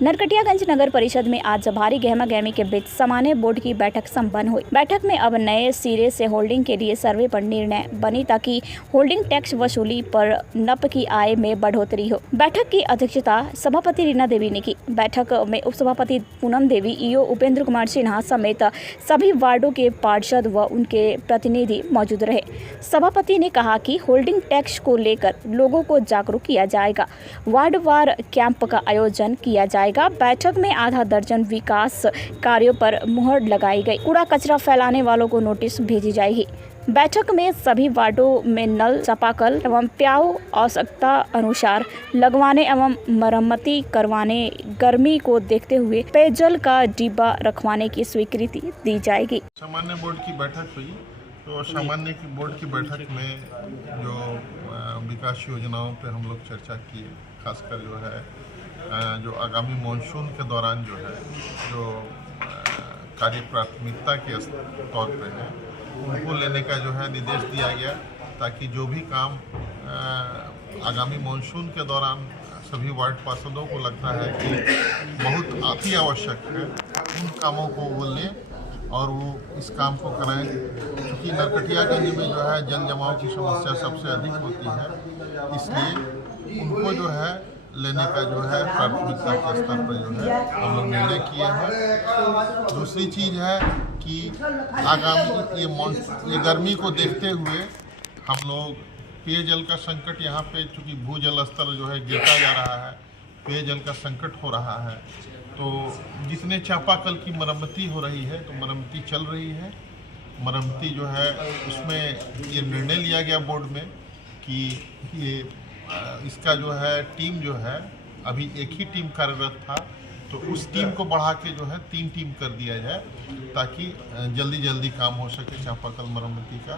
नरकटियागंज नगर परिषद में आज भारी गहमा गहमी के बीच सामान्य बोर्ड की बैठक संपन्न हुई। बैठक में अब नए सिरे से होल्डिंग के लिए सर्वे पर निर्णय बनी ताकि होल्डिंग टैक्स वसूली पर नप की आय में बढ़ोतरी हो। बैठक की अध्यक्षता सभापति रीना देवी ने की। बैठक में उपसभापति पूनम देवी, ईओ उपेंद्र कुमार सिन्हा समेत सभी वार्डों के पार्षद व उनके प्रतिनिधि मौजूद रहे। सभापति ने कहा कि होल्डिंग टैक्स को लेकर लोगों को जागरूक किया जाएगा। वार्डवार कैंप का आयोजन किया जाएगा। बैठक में आधा दर्जन विकास कार्यों पर मुहर लगाई गई। कूड़ा कचरा फैलाने वालों को नोटिस भेजी जाएगी। बैठक में सभी वार्डों में नल, चापाकल एवं प्याऊ आवश्यकता अनुसार लगवाने एवं मरम्मती करवाने, गर्मी को देखते हुए पेयजल का डिब्बा रखवाने की स्वीकृति दी जाएगी। सामान्य बोर्ड की बैठक हुई तो सामान्य की बोर्ड की बैठक में जो विकास योजनाओं पे हम लोग चर्चा किए, खासकर जो है जो आगामी मॉनसून के दौरान जो है जो कार्य प्राथमिकता के तौर पे है उनको लेने का जो है निर्देश दिया गया, ताकि जो भी काम आगामी मॉनसून के दौरान सभी वार्ड पार्षदों को लगता है कि बहुत अति आवश्यक है, उन कामों को वो लें और वो इस काम को कराएं। क्योंकि नरकटियागंज में जो है जल जमाव की समस्या सबसे अधिक होती है, इसलिए उनको जो है लेने का जो है प्राथमिकता के स्तर पर जो है हम लोग निर्णय किए हैं। दूसरी चीज़ है कि आगामी ये गर्मी को देखते हुए हम लोग पेयजल का संकट यहाँ पे, चूँकि भूजल स्तर जो है गिरता जा रहा है, पेयजल का संकट हो रहा है, तो जितने चापाकल की मरम्मती हो रही है तो मरम्मती चल रही है। मरम्मती जो है उसमें ये निर्णय लिया गया बोर्ड में कि ये इसका जो है टीम जो है अभी एक ही टीम कार्यरत था, तो उस टीम को बढ़ा के जो है 3 टीम कर दिया जाए, ताकि जल्दी काम हो सके चापाकल मरम्मती का।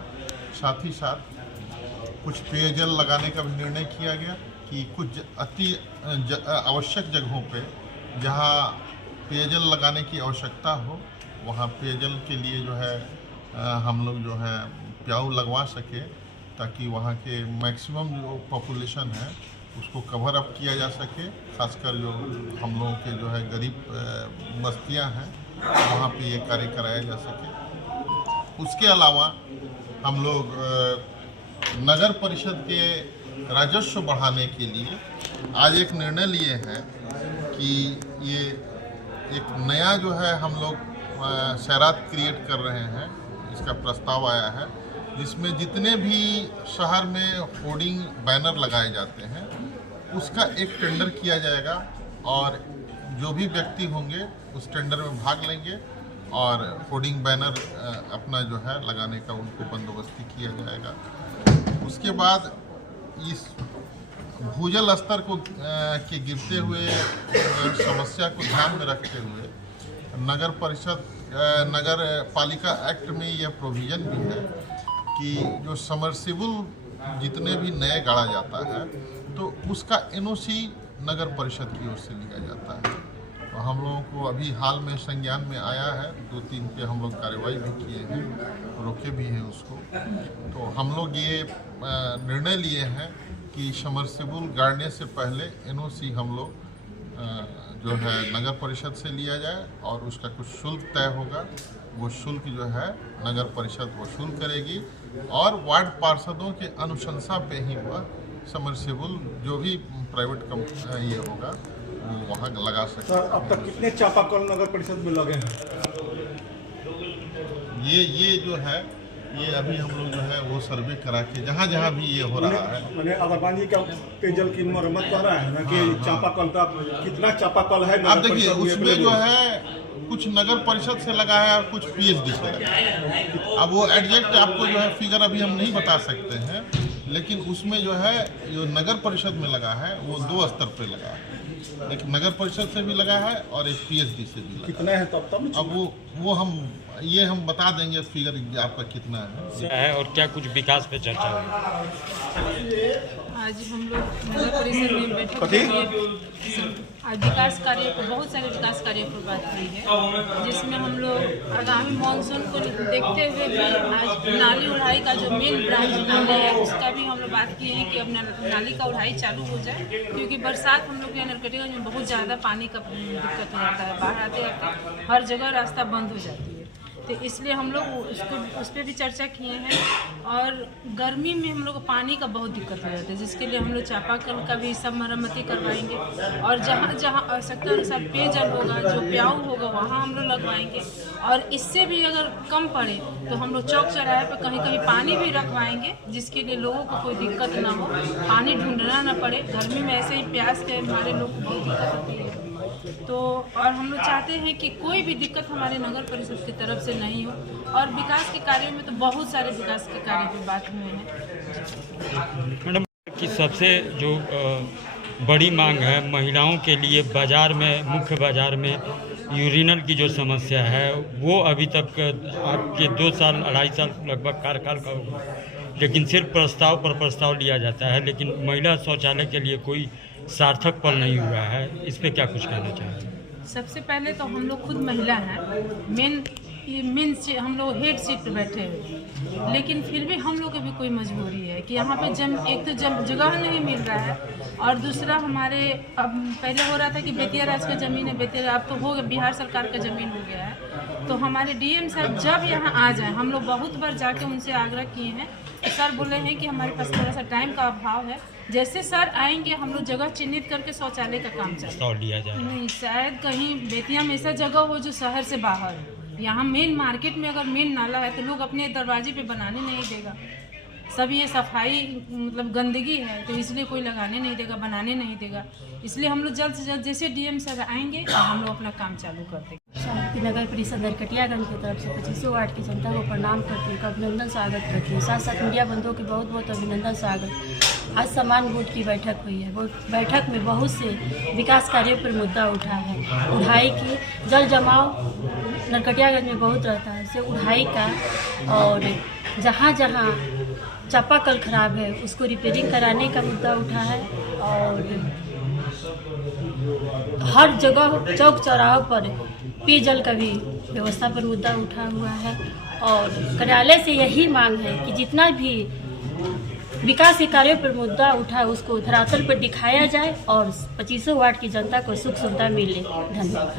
साथ ही साथ कुछ पेयजल लगाने का भी निर्णय किया गया कि कुछ अति आवश्यक जगहों पे जहाँ पेयजल लगाने की आवश्यकता हो वहाँ पेयजल के लिए जो है हम लोग जो है प्याऊ लगवा सके, ताकि वहाँ के मैक्सिमम जो पॉपुलेशन है उसको कवर अप किया जा सके। खासकर जो हम लोगों के जो है गरीब बस्तियाँ हैं वहाँ पे ये कार्य कराया जा सके। उसके अलावा हम लोग नगर परिषद के राजस्व बढ़ाने के लिए आज एक निर्णय लिए हैं कि ये एक नया जो है हम लोग शहरात क्रिएट कर रहे हैं। इसका प्रस्ताव आया है जिसमें जितने भी शहर में होर्डिंग बैनर लगाए जाते हैं उसका एक टेंडर किया जाएगा और जो भी व्यक्ति होंगे उस टेंडर में भाग लेंगे और होर्डिंग बैनर अपना जो है लगाने का उनको बंदोबस्ती किया जाएगा। उसके बाद इस भूजल स्तर को के गिरते हुए समस्या को ध्यान में रखते हुए नगर पालिका एक्ट में यह प्रोविज़न भी है कि जो समरसिबल जितने भी नए गाड़ा जाता है तो उसका एनओसी नगर परिषद की ओर से लिया जाता है। तो हम लोगों को अभी हाल में संज्ञान में आया है, 2-3 पे हम लोग कार्रवाई भी किए हैं, रोके भी हैं उसको। तो हम लोग ये निर्णय लिए हैं कि समरसिबल गाड़ने से पहले एनओसी हम लोग जो है नगर परिषद से लिया जाए और उसका कुछ शुल्क तय होगा, वो शुल्क जो है नगर परिषद वसूल करेगी और वार्ड पार्षदों के अनुशंसा पे ही वह समरसिबल जो भी प्राइवेट ये होगा वो वहाँ लगा सकते। सर, अब तक कितने चापाकल नगर परिषद में लगे हैं? ये जो है ये अभी हम लोग जो है वो सर्वे करा के जहाँ भी ये हो रहा है, मैंने अगरबानी का पेयजल की मरम्मत कर रहा है ना कि चापाकल का कितना चापाकल है? आप देखिए उसमें जो है कुछ नगर परिषद से लगा है और कुछ पीएचडी से लगा है। अब वो एग्जैक्ट आपको जो है फिगर अभी हम नहीं बता सकते हैं, लेकिन उसमें जो है जो नगर परिषद में लगा है वो 2 स्तर पे लगा है, एक नगर परिषद से भी लगा है और एक पीएचडी से भी लगा। कितना है तब? अब वो हम बता देंगे फिगर आपका कितना है और क्या कुछ विकास पे चर्चा हुई। आज हम लोग नगर परिषद में बैठक आज विकास कार्य पर बहुत सारे विकास कार्यों पर बात हुई है, जिसमें हम लोग आगामी मानसून को देखते हुए भी आज नाली उड़ाई का जो मेन ब्रांच नाली है उसका भी हम लोग बात किए हैं कि अब नाली का उड़ाई चालू हो जाए, क्योंकि बरसात हम लोग के नरकटियागंज में बहुत ज़्यादा पानी का दिक्कत हो जाता है। बाहर आते आते हर जगह रास्ता बंद हो जाती है, तो इसलिए हम लोग उस पर भी चर्चा किए हैं। और गर्मी में हम लोग को पानी का बहुत दिक्कत हो जाता है, जिसके लिए हम लोग चापाकल का भी सब मरम्मती करवाएंगे और जहाँ जहाँ आवश्यकता अनुसार पेयजल होगा, जो प्याऊ होगा वहाँ हम लोग लगवाएंगे। और इससे भी अगर कम पड़े तो हम लोग चौक चौराहे पर कहीं कहीं पानी भी रखवाएंगे, जिसके लिए लोगों को कोई दिक्कत ना हो, पानी ढूंढना ना पड़े। गर्मी में ऐसे ही प्यास के हमारे लोग को बहुत दिक्कत होती है। तो और हम लोग चाहते हैं कि कोई भी दिक्कत हमारे नगर परिषद की तरफ से नहीं हो। और विकास के कार्यों में तो बहुत सारे विकास के कार्य की बात हुए हैं। मैडम की सबसे जो बड़ी मांग है महिलाओं के लिए बाज़ार में, मुख्य बाज़ार में यूरिनल की जो समस्या है वो अभी तक आपके 2 साल 2.5 साल लगभग कार्यकाल का होगा, लेकिन सिर्फ प्रस्ताव पर प्रस्ताव लिया जाता है, लेकिन महिला शौचालय के लिए कोई सार्थक पल नहीं हुआ है। इस पे क्या कुछ कहना चाहिए? सबसे पहले तो हम लोग खुद महिला हैं, मेन हम लोग हेड सीट पर बैठे हुए, लेकिन फिर भी हम लोग की भी कोई मजबूरी है कि यहाँ पे एक तो जगह नहीं मिल रहा है, और दूसरा हमारे अब पहले हो रहा था कि बेतिया राज का ज़मीन है, बेतिया अब तो हो गया, बिहार सरकार का ज़मीन हो गया है। तो हमारे डीएम साहब जब यहाँ आ जाए, हम लोग बहुत बार जाके उनसे आग्रह किए हैं, सर बोले हैं कि हमारे पास थोड़ा सा टाइम का अभाव है, जैसे सर आएंगे हम लोग जगह चिन्हित करके शौचालय का काम चलाएं। लिया जाए नहीं, शायद कहीं बेतिया में ऐसा जगह हो जो शहर से बाहर हो। यहाँ मेन मार्केट में अगर मेन नाला है तो लोग अपने दरवाजे पे बनाने नहीं देगा। सब ये सफाई मतलब गंदगी है, तो इसलिए कोई लगाने नहीं देगा, बनाने नहीं देगा। इसलिए हम लोग जल्द से जल्द जैसे डीएम सर आएंगे हम लोग अपना काम चालू कर देंगे। शांति नगर परिषद नरकटियागंज की तरफ से 25 वार्ड की जनता को प्रणाम करती हूँ, अभिनंदन स्वागत करती हूँ। साथ साथ मीडिया बंधुओं की बहुत बहुत अभिनंदन स्वागत। आज समान बोर्ड की बैठक हुई है। बैठक में बहुत से विकास कार्यों पर मुद्दा उठा है। उड़ाई की जल जमाव नरकटियागंज में बहुत रहता है, इससे उड़ाई का, और जहाँ जहाँ चापाकल खराब है उसको रिपेयरिंग कराने का मुद्दा उठा है। और हर जगह चौक चौराहों पर पेयजल का भी व्यवस्था पर मुद्दा उठा हुआ है। और कार्यालय से यही मांग है कि जितना भी विकास के कार्यों पर मुद्दा उठा है उसको धरातल पर दिखाया जाए और 25 वार्ड की जनता को सुख सुविधा मिले। धन्यवाद।